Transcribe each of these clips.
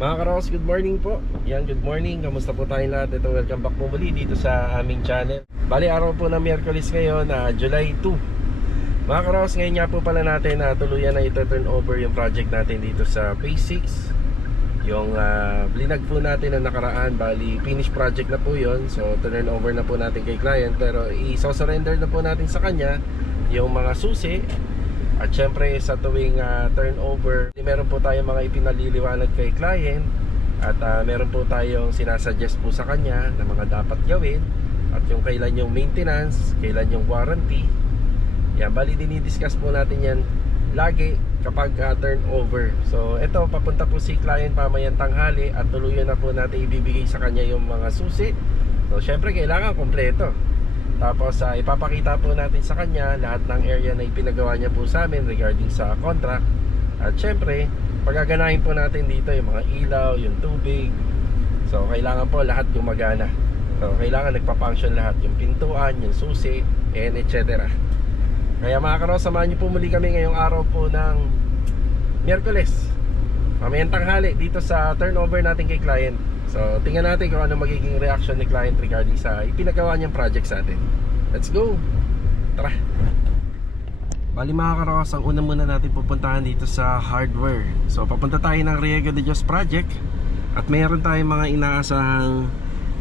Mga karos, good morning po. Yan, good morning. Kamusta po tayong lahat? Ito, welcome back po muli dito sa aming channel. Bali, araw po ng Miyerkules ngayon, July 2. Mga karos, ngayon nga po pala natin na tuluyan na ito turn over yung project natin dito sa Phase 6. Yung blinag po natin na nakaraan, bali, finish project na po yun. So, turn over na po natin kay client. Pero i-surrender na po natin sa kanya yung mga susi. At syempre sa tuwing turnover, meron po tayong mga ipinaliliwanag kay client. At meron po tayong sinasuggest po sa kanya na mga dapat gawin. At yung kailan yung maintenance, kailan yung warranty. Yan, bali dinidiscuss po natin yan lagi kapag turnover. So ito, papunta po si client pamayang tanghali. At tuluyan na po natin ibibigay sa kanya yung mga susi. So syempre kailangan kompleto. Tapos ipapakita po natin sa kanya lahat ng area na ipinagawa niya po sa amin regarding sa contract. At syempre, pagaganahin po natin dito yung mga ilaw, yung tubig. So kailangan po lahat gumagana. So kailangan nagpa-function lahat, yung pintuan, yung susi, and etc. Kaya mga karos, samahan niyo po muli kami ngayong araw po ng Miyerkules, mamayang tanghali dito sa turnover natin kay client. So, tingnan natin kung ano magiging reaction ni client regarding sa ipinagawa niyang project sa atin. Let's go! Tara! Bali mga karos, ang una muna natin pupuntahan dito sa hardware. So, papunta tayo ng Riego de Dios project. At mayroon tayong mga inaasahang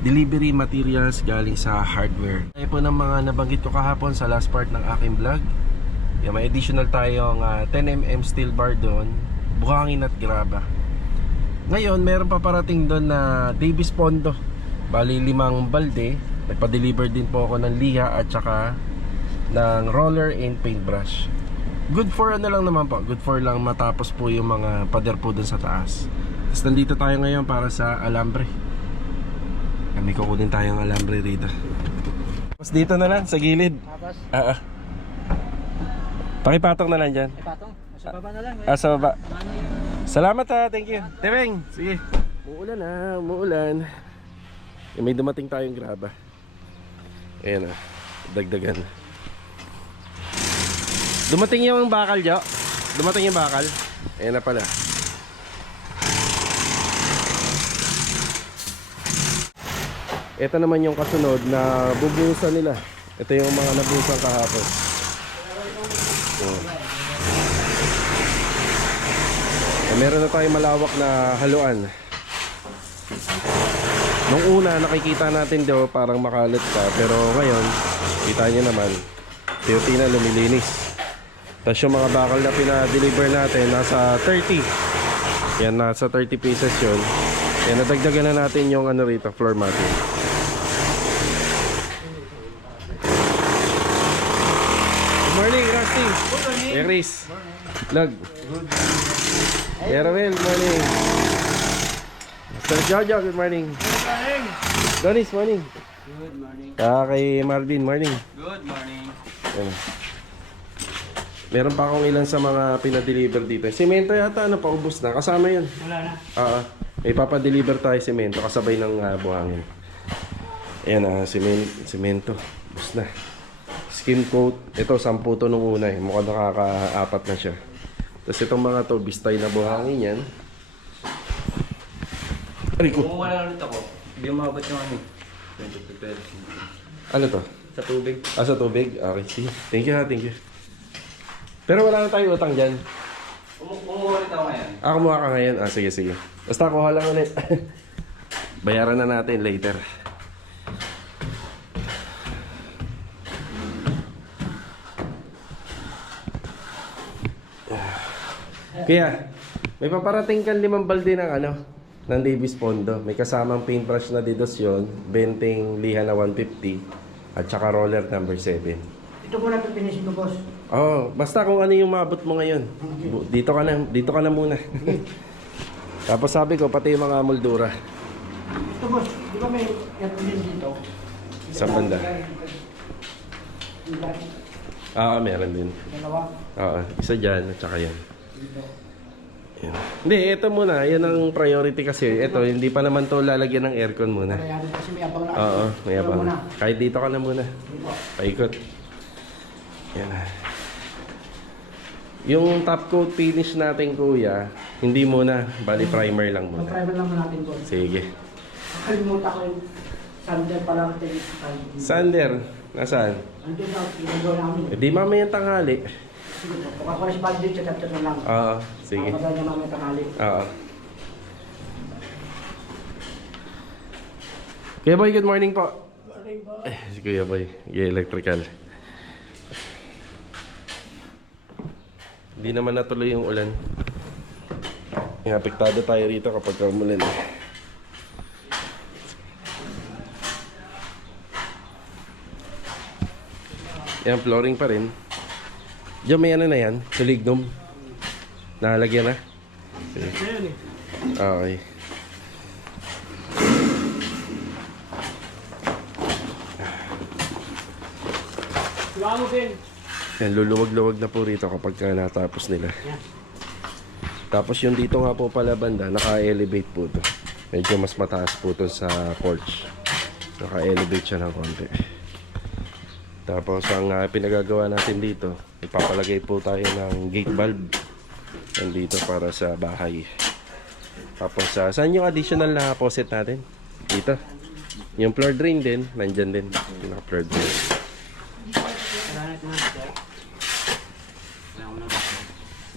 delivery materials galing sa hardware. Tayo po ng mga nabanggit ko kahapon sa last part ng aking vlog. May additional tayong 10mm steel bar doon, buhangin at graba. Ngayon, meron pa parating doon na Davis Pondo. Bali 5 balde. Nagpa-deliver din po ako ng liha at saka ng roller and paintbrush. Good for ano lang naman po. Good for lang matapos po yung mga pader po doon sa taas. Tapos nandito tayo ngayon para sa alambre. Kami kukunin tayong alambre rito. Tapos dito na lang, sa gilid. Pakipatok na lang dyan. Ipatong, sa baba na lang. Sa baba. Salamat thank you. Teweng, sige. Umuulan umuulan. May dumating tayong graba. Ayan dagdagan. Dumating yung bakal, Jo. Dumating yung bakal. Ayan na pala. Ito naman yung kasunod na bubuhusan nila. Ito yung mga nabuhusan kahapon. Meron na tayong malawak na haluan. Nung una nakikita natin daw parang makalat pa, pero ngayon kita nyo naman tiyuti na lumilinis. Tapos yung mga bakal na pinadeliver natin nasa 30. Yan, nasa 30 pieces yun. Yan, nadagdagan na natin yung ano rito, floor matting. Good morning, Rusty. Good morning. Hey, Chris. Lag. Good morning. Erwin, morning. Mr. Jojo, good morning. Good morning. Donis, morning. Good morning. Kay Marvin, morning. Good morning. Ayan. Meron pa akong ilan sa mga pinadeliver dito. Semento yata, paubos na. Kasama yun. Wala na. May papadeliver tayo semento kasabay ng buhangin. Ayan semento. Ubos na. Skim coat. Ito, 10 to nung una Mukhang nakaka-4 na siya. Tapos itong mga to, bistay na buhangin yan. Rico. Kung wala ulit ako, hindi umabot yung ano. 20 pesos. Ano to? Sa tubig. Sa tubig? Okay, sige. Thank you. Pero wala na tayong utang dyan. Kumuha ulit ako ngayon. Kumuha ka ngayon? Sige. Basta kuha lang ulit. Bayaran na natin later. Kaya, may paparating kang 5 balde ng Davis Pondo. May kasamang paintbrush na didosyon, benteng liha na 150, at saka roller number 7. Ito po na pipinisin ko, boss. Basta kung ano yung maabot mo ngayon. Dito ka na muna. Tapos sabi ko, pati yung mga moldura. Ito, boss. Di ba may aircon dito? Sa banda. Meron din. Dalawa. Isa dyan, at saka yan. Yan. Hindi, ito muna. Yan ang priority kasi. Ito, hindi pa naman to lalagyan ng aircon muna. Kasi may abang na. May abang. Kahit dito ka na muna. Paikot. Yan. Yung top coat finish natin kuya, hindi muna, bali primer lang muna. Mag-primer lang natin po. Sige. Nakalimutan ko yung sander pala natin. Sander, nasaan? Andun na, ginagawa namin. Eh, di mamayang tanghali. Sige po, buka ko na si Baldi, chat na lang. Oo, sige. Kapag niya mamaya tanghali. Oo. Kuya Boy, good morning po. Si Kuya Boy, electrical. Hindi naman natuloy yung ulan. Apektado tayo rito kapag umulan. Yan, flooring pa rin. Diyan may ano na yan, tulignum. Nakalagyan na. Okay. Yan, luluwag-luwag na po rito kapag natapos nila. Tapos yung dito nga po pala banda, naka-elevate po to. Medyo mas mataas po to sa porch. Naka-elevate siya ng konti. Tapos ang pinagagawa natin dito, ipapalagay po tayo ng gate valve. Yan dito para sa bahay. Tapos saan yung additional na faucet natin? Dito. Yung floor drain din, nandyan din. Yung naka-floor drain.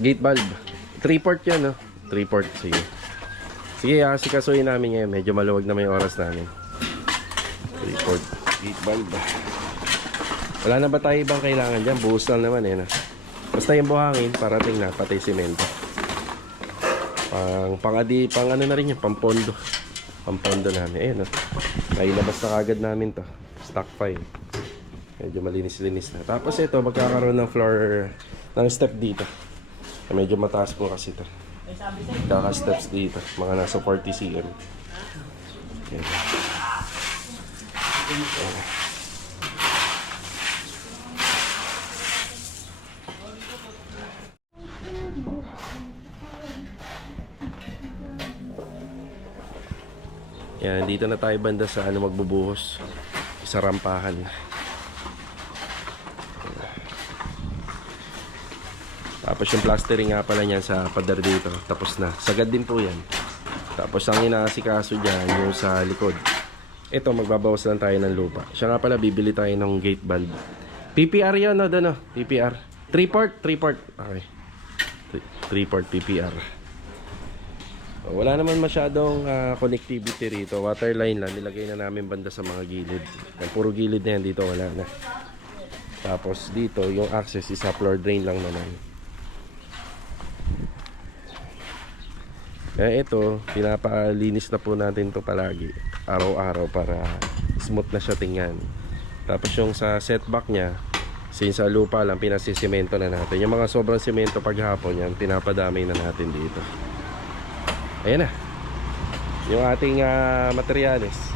Gate valve. 3-port yan, no? 3-port. Sige. Sige, sikasuhin namin ngayon. Medyo maluwag na may oras namin. 3-port gate valve. Wala na ba tayo ibang kailangan dyan? Buhos lang naman, eh, no? Basta yung buhangin, parating na, pati simento. Pang ano na rin yun, pampondo. Pampondo namin. Ayun, no? Nailabas na kagad namin to. Stock file. Medyo malinis-linis na. Tapos ito, magkakaroon ng floor, ng step dito. Medyo mataas po kasi ito. Kaka-steps dito. Mga nasa 40 cm. Okay. Yan, dito na tayo banda sa magbubuhos. Sa rampahan. Tapos yung plastering nga pala niyan sa pader dito. Tapos na. Sagad din po yan. Tapos ang inaasikaso dyan yung sa likod. Ito, magbabawas lang tayo ng lupa. Siya nga pala, bibili tayo ng gate valve. PPR yun, no? Doon, no? PPR. 3-port? 3-port. Okay. 3-port PPR. Wala naman masyadong connectivity rito. Water line lang. Nilagay na namin banda sa mga gilid. Yung puro gilid na yan. Dito wala na. Tapos dito, yung access is sa floor drain lang naman. Kaya ito, pinapalinis na po natin to palagi. Araw-araw para smooth na siya tingnan. Tapos yung sa setback niya, since sa lupa lang, pinasisimento na natin. Yung mga sobrang simento paghapon yan, pinapadamay na natin dito. Ayan na. Yung ating materyales.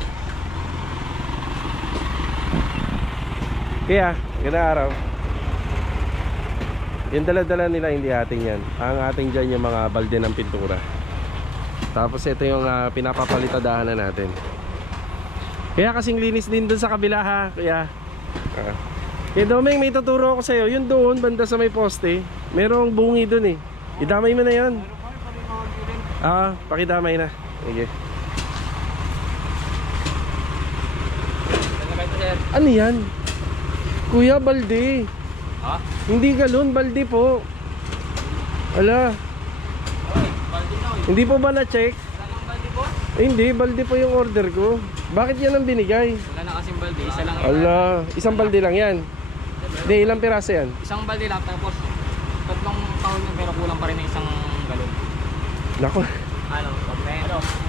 Kaya, ganda araw. Yung dala-dala nila hindi ating yan. Ang ating dyan yung mga balde ng pintura. Tapos ito yung pinapapalitadahan na natin. Kaya kasing linis din dun sa kabila, ha. Kaya kaya Domeng, may tuturo ako sa'yo. Yun doon, banda sa may poste, merong bungi dun, eh. Idamay mo na yun. Pakidamay na. Sige. Ano yan? Kuya, balde. Ha? Hindi galon, balde po. Ala. Hindi po ba na-check? Baldi po? Hindi, balde po yung order ko. Bakit yan ang binigay? Wala na kasing baldi, isa lang. Ala, isang balde lang yan. Hindi, ilang piraso yan? Isang baldi lang, tapos tatlong taon yung pero kulang pa rin ng isang galon. Nako, Ano?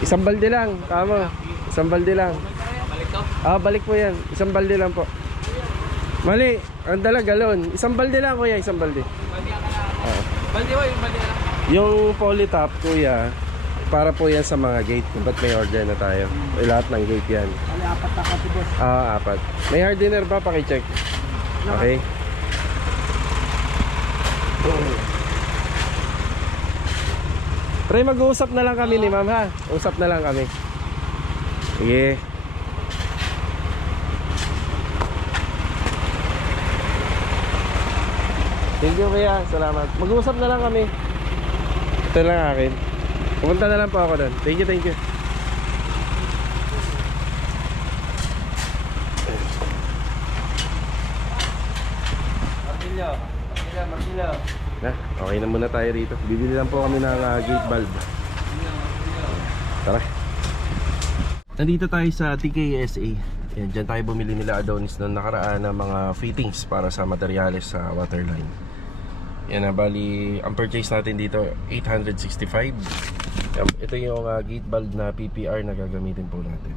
isang balde lang. Tama. Isang balde lang. Balik to? Balik po yan. Isang balde lang po. Mali, ang dala galon. Isang balde lang, kuya, isang balde. Baldi ka na. Baldi ba yung baldi na lang? Yung polytop, kuya, para po yan sa mga gate. Ba't may order na tayo? Lahat ng gate yan. Kali apat na kasi boss. 4. May hardener ba? Pakicheck. Okay. Pre, mag-uusap na lang kami ni ma'am, ha? Usap na lang kami. Sige. Thank you kuya, salamat. Mag-uusap na lang kami. Ito lang akin. Pumunta na lang po ako doon. Thank you, thank you. Marcelo. Na, okay na muna tayo rito. Bibili lang po kami ng gate valve. Tara. Nandito tayo sa TKSA. Yan, dyan tayo bumili nila Adonis noong nakaraan ng mga fittings para sa materyales sa waterline. Yan na, bali, ang purchase natin dito 865. Yan, ito yung gate valve na PPR na gagamitin po natin.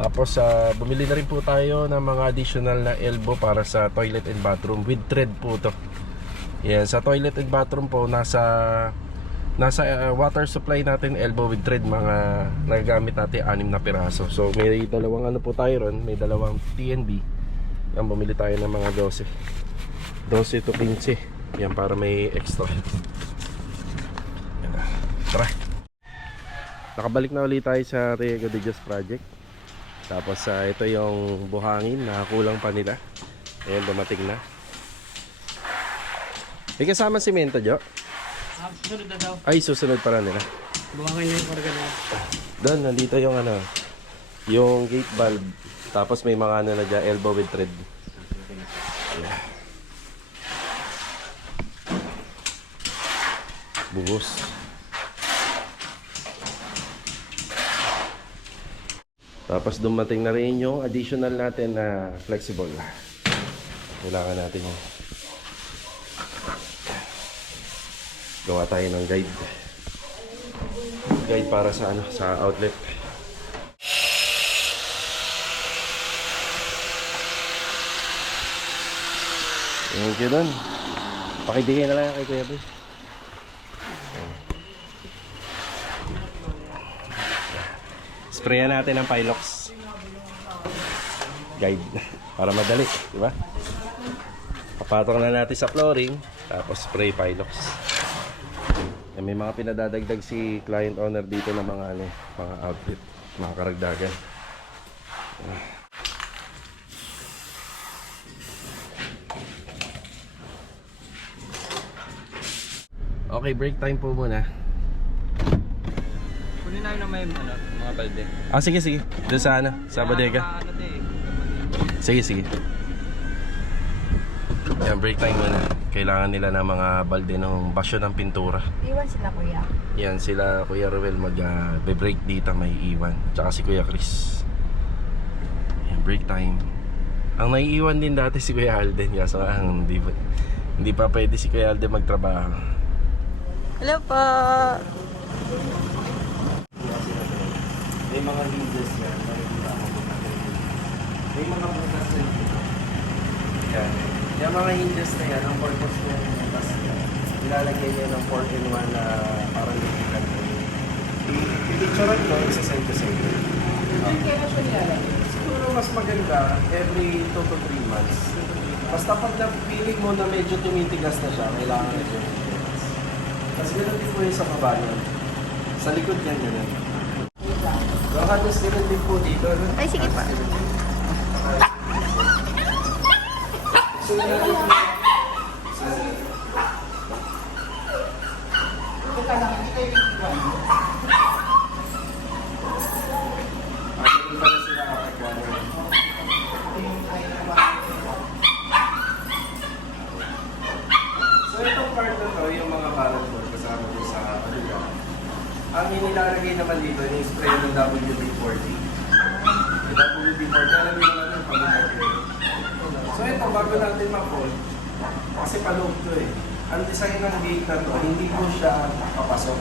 Tapos bumili na rin po tayo ng mga additional na elbow para sa toilet and bathroom with thread po to. Yan, sa toilet and bathroom po nasa water supply natin elbow with thread, mga nagagamit natin 6 na piraso. So may dalawang ano po tayo ron, may dalawang TNB. Yan, bumili tayo ng mga 12 to 15. Yan, para may extra. Yan na. Tara. Nakabalik na ulit tayo sa Riego de Dios project. Tapos ito yung buhangin na kulang pa nila. Ayan, dumating na. May kasama simento, Jo? Susunod na daw. Ay, susunod para nila. Bumangan niya yung karga na. Doon, nandito yung ano, yung gate valve. Tapos may mga ano na dyan, elbow with thread. Yeah. Bugos. Tapos dumating na rin yung additional natin na flexible. Kailangan natin yung gawa tayo ng guide para sa ano, sa outlet. Thank you dun. Pakibigay na lang kay Kuya Boy. Sprayan natin ng Pilox guide para madali, di ba? Papatok na natin sa flooring, tapos spray Pilox. May mga pinadadagdag si client owner dito ng mga ano, mga outfit, mga karagdagan. Okay, break time po muna. Kunin na yun na may mga balde. Ah, sige, sige. Doon sa ano, sa bodega. Sige, sige. Yan, break time muna. Kailangan nila ng mga balde ng basyo ng pintura. Iwan sila, kuya. Yan, sila Kuya Ruel mag-break dito, may iwan. Tsaka si Kuya Chris. Yan, break time. Ang naiiwan din dati si Kuya Alden. Kaso hindi pa pwede si Kuya Alden magtrabaho. Hello po. May mga hinges yan. May mga butas na yan. Yung mga hinges na yan, ang purpose niya yung butas niya. Ilalagay niya ng 4-in-1 na parang likitan ko. I-picturean ko, isa-send ko sa inyo. Kaya siya nilalagay? Siguro mas maganda every 2 to 3 months. Basta pag na-feeling mo na medyo tumitigas na siya, kailangan na yung hinges. Kasi ganoon din po yung sa baba niya. Sa likod niya ganoon. So, halos ganoon din po dito. Ay, sige pa. So, itong part na to, yung mga parang board kasama din sa kanila. Ang inilalagay naman dito, yung spray ng WD-40. Yung WD-40, alam nyo naman yung pag-ilagay. So ito, bago natin ma-fold, kasi paloob to eh. Ang design ng gate na to, hindi po siya papasok.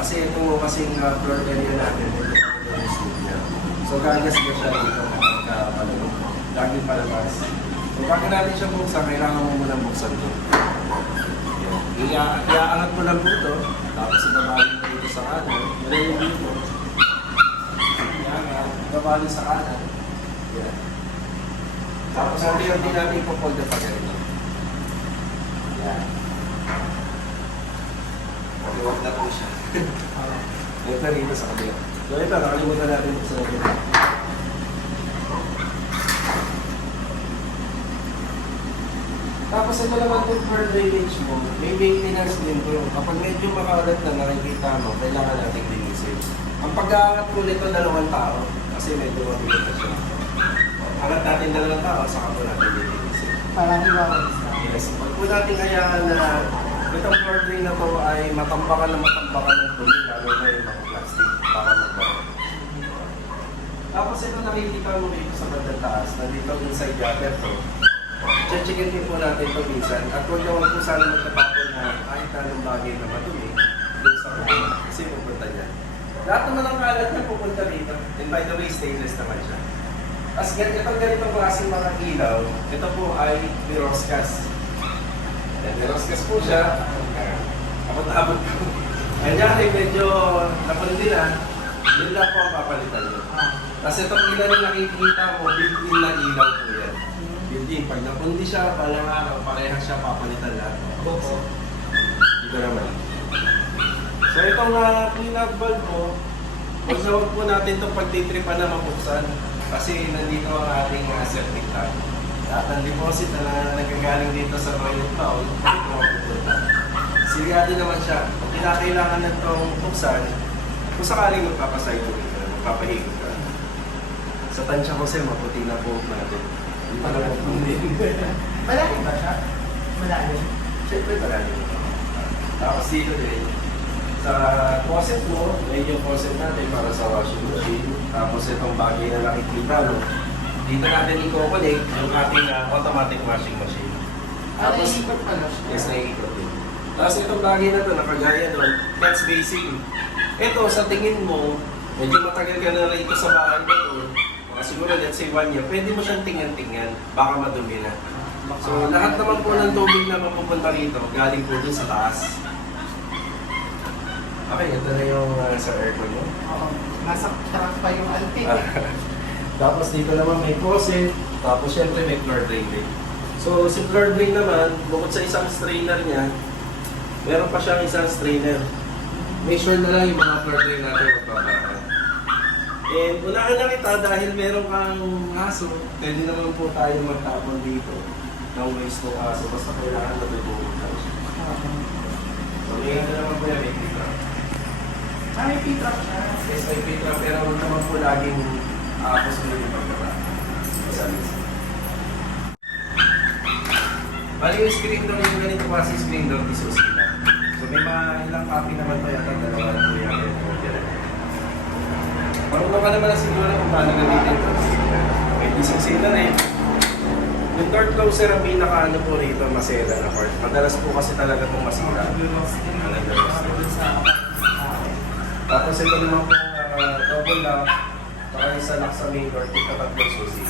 Kasi ito kasing floor area natin, ito yung sleeve niya. So gagasgas siya dito kapag paloob. Laging palabas. So bago natin siya buksan, kailangan mo muna buksan to. Iaangat mo lang po ito, tapos ibabalik mo dito sa kanan. Malayin dito. Iaangat, ibabalik sa kanan. Yan. Tapos hindi natin ipopold na pag-ganito. Yan. Huwag na po siya. Ito rito sa kabila. So ito, nakalimutan natin ito sa kabila. Tapos ito naman din for drainage mo, may maintenance din to. Kapag medyo makalat na nakikita mo, kailangan natin linisin. Ang pag-aangat ko nito 2 tao, kasi medyo mabigat na siya. Angat natin 2 tao, saka po natin linisin. Parang iwawan sa. Yes, pag po natin hayaan na itong floor drain na to ay matambakan ng tubig, lalo na yung mga plastic para magbago. Tapos ito nakikita mo dito sa bandang taas, nandito inside gutter to. Checkin din po natin ito minsan. At huwag po sana magtatapon na kahit anong bagay na madumi dun sa kubo. Kasi pupunta niya. Lahat naman ng kalat niya pupunta dito. And by the way, stainless naman siya. As itong ganitong klaseng mga ilaw, ito po ay Miroscas. Miroscas po siya. Abot-abot po. Kanya ay medyo napundi na. Yun lang po ang papalitan niyo. Kasi itong ilaw na nakikita mo, built-in na ilaw po yan. Built-in. Pag napundi siya, balang araw, parehas siya papalitan lahat. Dito naman. So itong clean-up valve po, huwag po natin itong pagtitripan na mabuksan. Kasi nandito ang ating septic tank. At ang deposit na nagagaling dito sa toilet bowl, ito ang pupunta. Silyado naman siya. Kung kinakailangan na itong buksan, kung sakaling magpapasayo ka, magpapahigot ka. Sa tansya ko sir, maputi na po natin. Hindi pa naman po din. Malalim ba siya? Malalim. Siyempre malalim. Tapos dito din. Sa faucet mo, medyo faucet natin para sa washing machine. Tapos itong bagay na nakikita mo, dito natin i-connect yung ating automatic washing machine. Tapos, ikot pala siya. yes, naiikot din. Tapos itong bagay na to, nakagaya doon, that's basic. Ito, sa tingin mo, medyo matagal ka na rito sa bahay na to, siguro let's say 1 year, pwede mo siyang tingan-tingan, baka madumi na. So, lahat naman po ng tubig na mapupunta rito, galing po dun sa taas. Okay, ito na yung sa aircon mo. Oo. Nasa truck pa yung alpin. Tapos dito naman may faucet, tapos syempre may floor drain din. So si floor drain naman, bukod sa isang strainer niya, meron pa siyang isang strainer. Make sure na lang yung mga floor drain natin magpapaka. And unahan na kita dahil meron kang aso, pwede naman po tayo magtapon dito ng waste ng aso, basta kailangan natutulog tayo. So ngayon na naman po yan, may pitra. May pita siya. Yes, may pitra, pero huwag naman po laging posible yung pagkaba. Bali yung screen door, yung ganito kasi screen door, disusila. So may mga ilang copy naman po yata, 2 na po yan. Marunong ka naman na siguro kung paano gamitin ito. May disusila rin. Yung door closer ang pinaka-ano po rito, masela na part. Madalas po kasi talaga itong masira. Tapos ito naman po double lock. Saka isa lock sa main door, tatlong susi.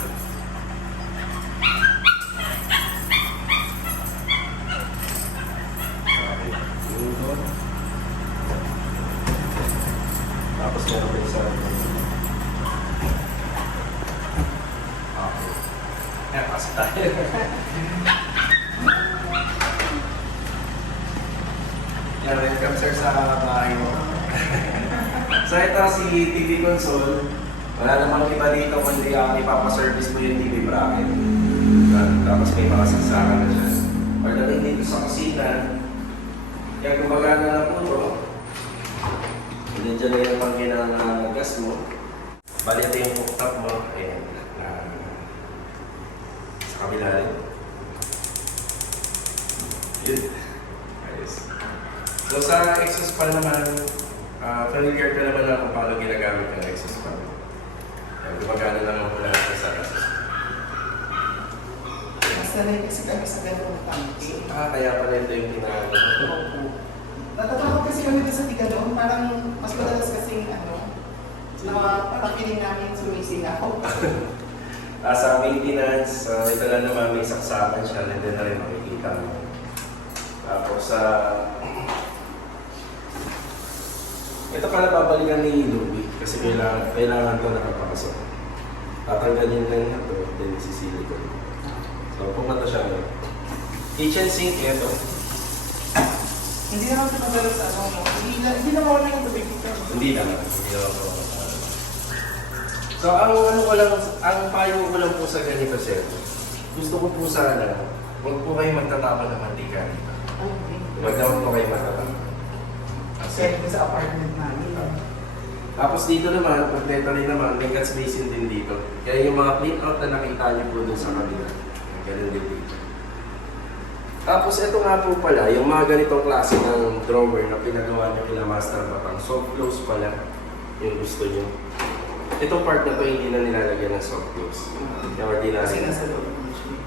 Okay. Yung door. Tapos meron din sa okay. Kaya pasok tayo. Yan, welcome sir sa bahay mo. So ito si TV console. Wala namang iba dito kundi ipapaservice mo yung TV bracket. Tapos may mga saksakan na siya. Pagdating dito sa kusina, kaya gumagana na po ito. Nandiyan na yung pangin ng gas mo. Bali ito yung cooktop mo. Ayan. Sa kabila rin. Yun. Ayos. So sa exhaust pan naman, familiar ka naman na kung paano ginagamit yung exhaust pan. Gumagana lang po lahat sa exhaust pan. Masanay kasi kami sa ganung tangke. Kaya pala ito yung ginagawa. Opo. Natatakot kasi kami sa tigadong, parang mas madalas kasing parang piling namin sumisingaw. Sa maintenance, ito lang naman may saksakan siya, nandiyan na rin makikita mo. Tapos ito pala babalikan ni Louie kasi kailangan ito nakapasok. Tatanggalin lang ito, then sisili ko. So pumunta siya na. Kitchen sink, ito. Hindi naman sa madalas hindi naman wala yung tubig dito. Hindi naman po. So ang payo ko lang po sa ganito sir, gusto ko po sana, Huwag po kayo magtatapon ng mantika dito. Ay, okay. Huwag naman po kayo magtatapon. Kasi sa apartment namin. Tapos dito naman, kompleto rin naman, may gas basin din dito. Kaya yung mga clean out na nakita niyo po dun sa kabila. Ganun din dito. Tapos ito nga po pala, yung mga ganitong klase ng drawer na pinagawa niyo kila Master Batang, soft close pala yung gusto niyo. Itong part na to hindi na nilalagyan ng soft close. Yung ordinary. Kasi nasa loob.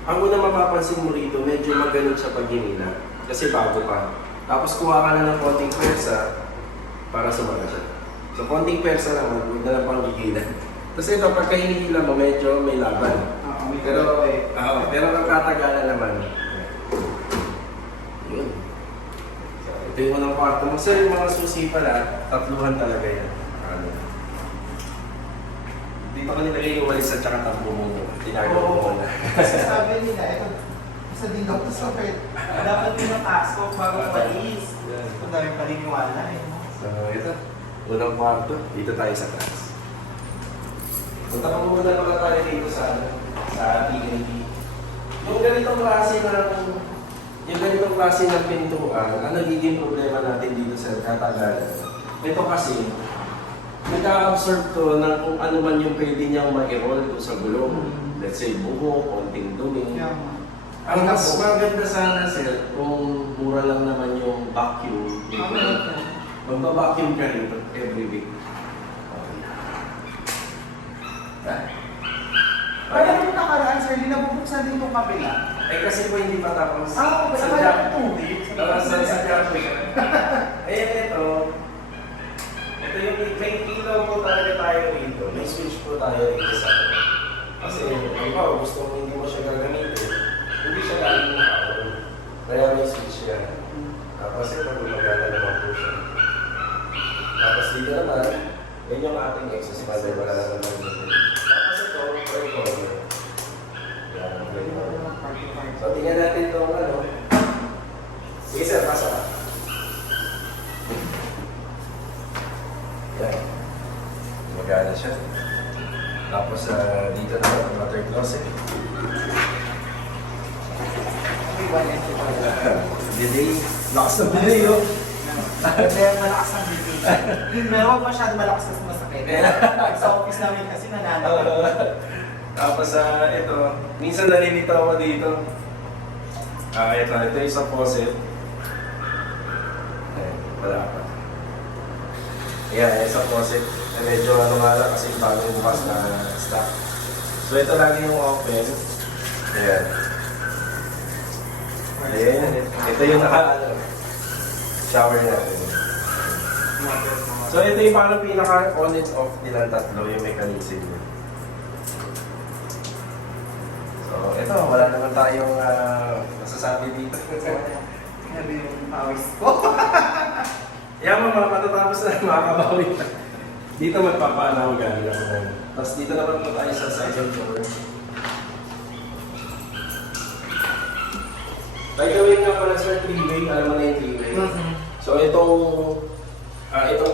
Ang una mapapansin mo rito, medyo maganon siya pag hinila. Kasi bago pa. Tapos kuha ka na ng konting pwersa para sumaga siya. So konting pwersa lang, huwag na lang pang gigilan. Kasi ito, pagka hinihila mo, medyo may laban. May Pero, correct pero ang katagalan naman, yun. So, ito yung unang kwarto mo. Sir, yung mga susi pala, tatluhan talaga yan. Ano? Dito ka nilagay yung walis at saka takbo mo. Tinagaw mo muna. Kasi sabi nila, ito, sa dingdong to suffer. Dapat din ang pasok bago palis. Ang dami paniniwala eh. So, ito. Unang kwarto. Dito tayo sa taas. Punta ka muna pala tayo dito sa TNT. Yung ganitong klase ng pintuan, ang nagiging problema natin dito sa katagalan. Ito kasi, nag-a-absorb to ng kung ano man yung pwede niyang ma-roll to sa gulong. Let's say, buho, konting dumi. Ang mas maganda sana, sir, kung mura lang naman yung vacuum. Magba-vacuum ka rito every week. Kaya nung nakaraan, sir, hindi nabubuksan din itong kabila. Eh kasi po hindi pa tapos. Ah, sa wala Jack. akong tubig. Sa Jack. Eh, ito yung may ilaw po talaga tayo rito. May switch po tayo rito sa ano. Kasi, halimbawa, gusto mo hindi mo siya gagamitin, hindi siya laging nakaon. Kaya may switch yan. Tapos ito, gumagana naman po siya. Tapos dito naman, yan yung ating exhaust fan. Wala na naman dito. Tapos ito, brake cover. Yan, brake cover. So, tingnan natin itong ano. Sige sir, pasa ka. Yan. Gumagana siya. Tapos dito naman, water closet. Delay. Lakas ng delay, oh. Kaya malakas ang delay. Pero huwag masyado malakas na sumasakit. Sa office namin kasi nananakit. Tapos ito, minsan nalilito ako dito. Ito yung sa faucet. Wala pa. Ayan, sa faucet. Medyo ano nga lang kasi bagong bukas na stock. So ito lagi yung open. Ayan. Ayan. Ito yung shower natin. So ito yung parang pinaka on and off nilang tatlo yung mechanism niya. So ito, wala naman tayong masasabi dito. Grabe yung pawis ko. Yan mga matatapos na makakabawi na. Dito magpapaanaw galing ako ngayon. Tapos dito naman po tayo sa second floor. By the way nga pala sir, 3-way, alam mo na yung 3-way. So itong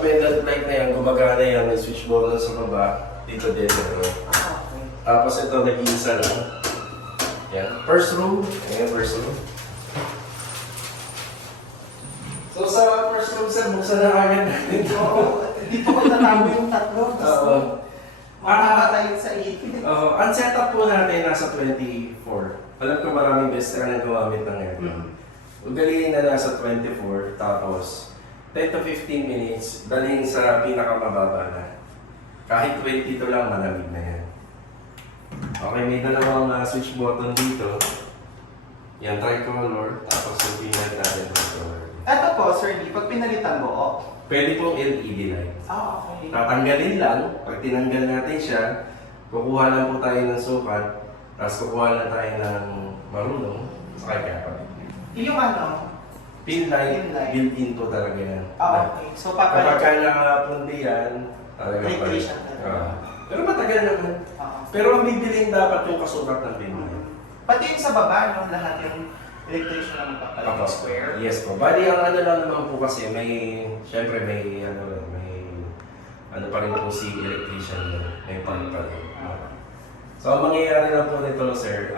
pendant light na yan, gumagana yan, may switch button sa baba, dito din. Okay. Tapos ito nag-iisa lang. Yan, first room. Ayan, first room. So sa first room sir, buksan na agad natin ito. Dito ko tatago yung tatlo. Oo. Makakatayin sa 80. Ang setup po natin nasa 24. Alam ko maraming best na gumamit ng aircon. Ugaliin na nasa 24, tapos 10 to 15 minutes, dalhin sa pinakamababa na. Kahit 22 lang, malamig na yan. Okay, may dalawang switch button dito. Yan, tricolor, tapos yung pinag natin tricolor. Ito po, Sir D, pag pinalitan mo, Pwede pong LED light. okay. Tatanggalin lang, pag tinanggal natin siya, kukuha lang po tayo ng sukat, tapos kukuha lang tayo ng marunong, sa kaya Yung ano? pin light, Pin light. built-in po talaga yan. Okay. So, Kapag papalit. ka nakapundi yan, talaga pa rin. Electrician talaga. Pero matagal naman. Pero ang bibilin dapat yung kasukat ng pin light. Pati yung sa baba, no? Lahat yung electrician naman papalit Opo. ng square. Yes po. Bali, ang ano lang naman po kasi, syempre may ano pa rin po si electrician may part pa rin. So, ang mangyayari lang po nito, sir,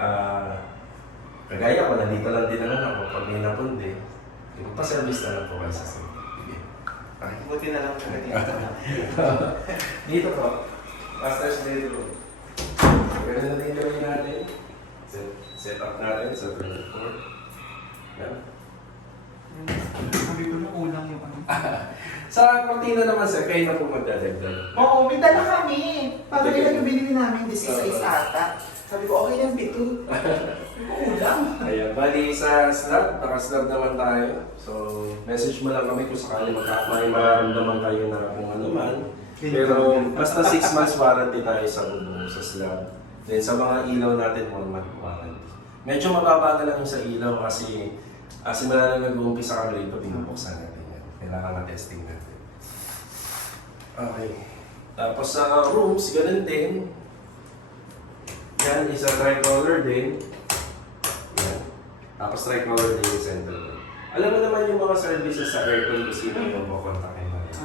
Kagaya ko, nandito lang din naman ako. Pag may napundi, magpa-service na lang po kayo sa site. Okay. Buti na lang talaga dito. Dito po, master's bedroom. Pwede na din gawin natin. Set up natin sa third floor. Yan. Sabi ko na kulang yung ano. Sa kortina naman sir, kayo na po magdadagdag. Oo, may dala kami. Parang yung binili namin, this is ata. Sabi ko, okay lang, bito. Kulang. Ayan, bali sa slab, naka-slab naman tayo. So, message mo lang kami kung sakali may maramdaman kayo na kung ano man. Pero basta 6 months warranty tayo sa bubong, sa slab. Then sa mga ilaw natin, 1 month warranty. Medyo mababa na lang yung sa ilaw kasi simula na nag-uumpisa kami rito, pinupuksan natin yan. Kailangan na-testing natin. Okay. Tapos sa rooms, ganun din. Yan, isa tricolor din. Yan. Tapos tricolor din yung center. Alam mo naman yung mga services sa aircon kung sino yung kukontakin natin.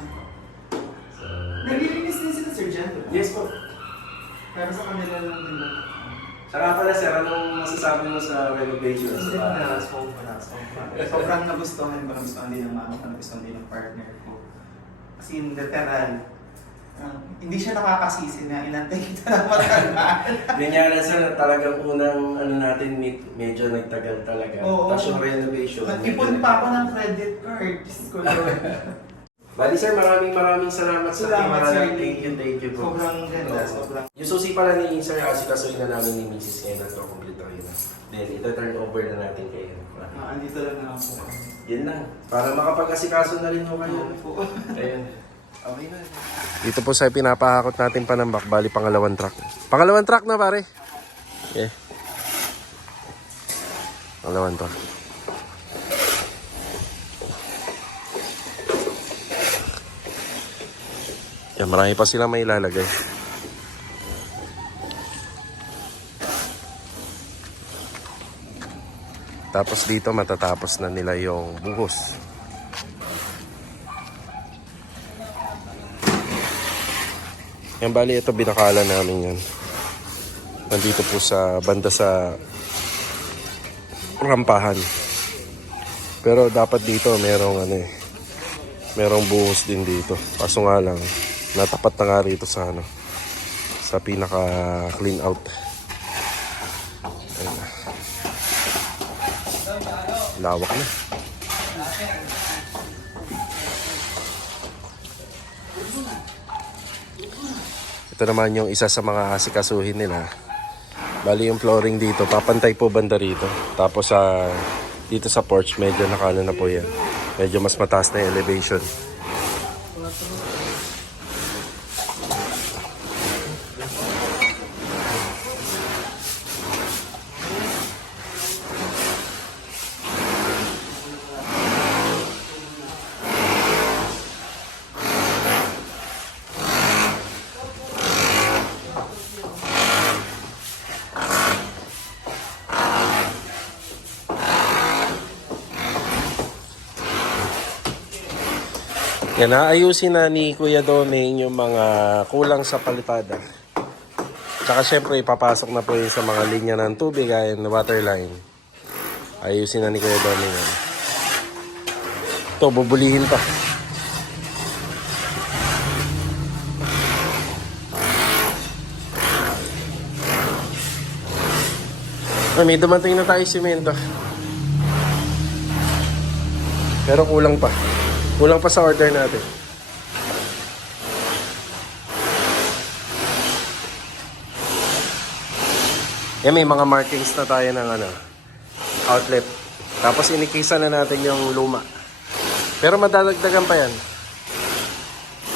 So, Naglilinis din sila, Sir Jan, diba? yes po. Pero sa kanila lang din ba? Saka pala sir, anong masasabi mo sa renovations? Sobrang nagustuhan ko, nagustuhan din ng mama ko, nagustuhan din ng partner ko. Kasi yung literal, hindi siya nakakasisi na inantay kita na matagal. Ganyan na sir, talagang unang ano natin, medyo nagtagal talaga. Oo. Tapos yung renovation. Nag-ipon pa ako ng credit card. Diyos ko Lord. Bali sir, maraming salamat sa Salamat, team. sir. Thank you po. Sobrang ganda, Oo. sobrang. Yung susi pala ni Sir, asikasuhin na namin ni Mrs. ngayon at complete na rin. Then, ito-turn over na natin kayo. Andito lang na ako. Yan lang. Para makapag-asikaso na rin mo kayo. Ayun. Okay na. Dito po sa pinapahakot natin Panambak, bali pangalawang truck. Pangalawang truck na pare. Okay. Pangalawang truck. Yan, marami pa sila may ilalagay. Tapos dito matatapos na nila yung buhos. Yan bali, ito binakala namin yan. Nandito po sa banda sa rampahan. Pero dapat dito merong ano merong buhos din dito. Kaso nga lang, natapat na nga rito sa sa pinaka clean out. Ayun na. Lawak na. Ito naman yung isa sa mga asikasuhin nila. Bali yung flooring dito, papantay po banda rito. Tapos dito sa porch, medyo nakano na po yan. Medyo mas mataas na yung elevation. Yan, naayusin na ni Kuya Doming yung mga kulang sa palitada. Tsaka syempre ipapasok na po yun sa mga linya ng tubig gaya ng water line. Ayusin na ni Kuya Doming yan. Ito, bubulihin pa. May dumating na tayo simento. Pero kulang pa. Kulang pa sa order natin. Yan, may mga markings na tayo ng outlet. Tapos inikisa na natin yung luma. Pero madadagdagan pa yan.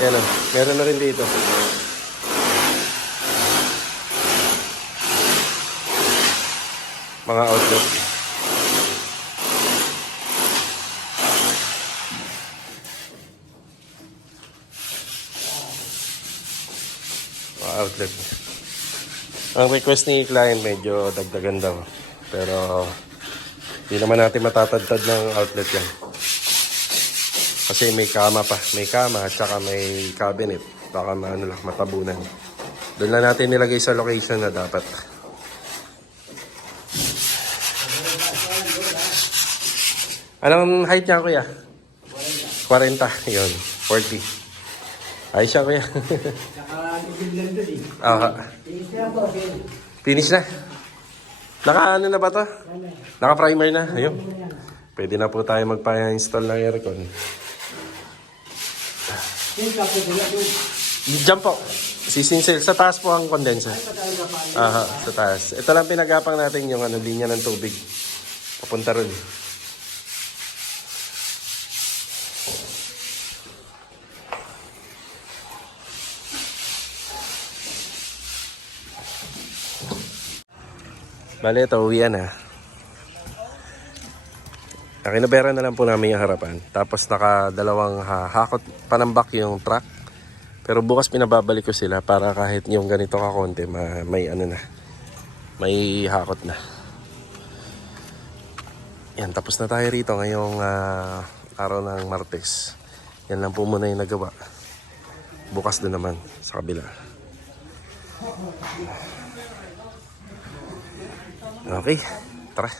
Yan o, meron na rin dito. Mga outlet. Outlet. Ang request ni client medyo dagdagan daw. Pero hindi naman natin matatadtad ng outlet yan. Kasi may kama pa. May kama at saka may cabinet. Baka matabunan. Doon na natin nilagay sa location na dapat. Anong height niya, kuya? 40. Yun, 40. Ayos siya, kuya. Finish na. Naka ano na ba to? Naka primer na. Ayun. Pwede na po tayo magpa-install ng aircon. Diyan po. Sisinsil. Sa taas po ang condenser. Aha, sa taas. Ito lang pinagapang natin yung ano, linya ng tubig. Papunta ron. Bale, ito, uwian na. Kinubera na lang po namin yung harapan. Tapos nakadalawang hakot panambak yung truck. Pero bukas pinababalik ko sila para kahit yung ganito kakonti, may ano na. May hakot na. Yan, tapos na tayo rito ngayong araw ng Martes. Yan lang po muna yung nagawa. Bukas din naman sa kabila. Okay, tara.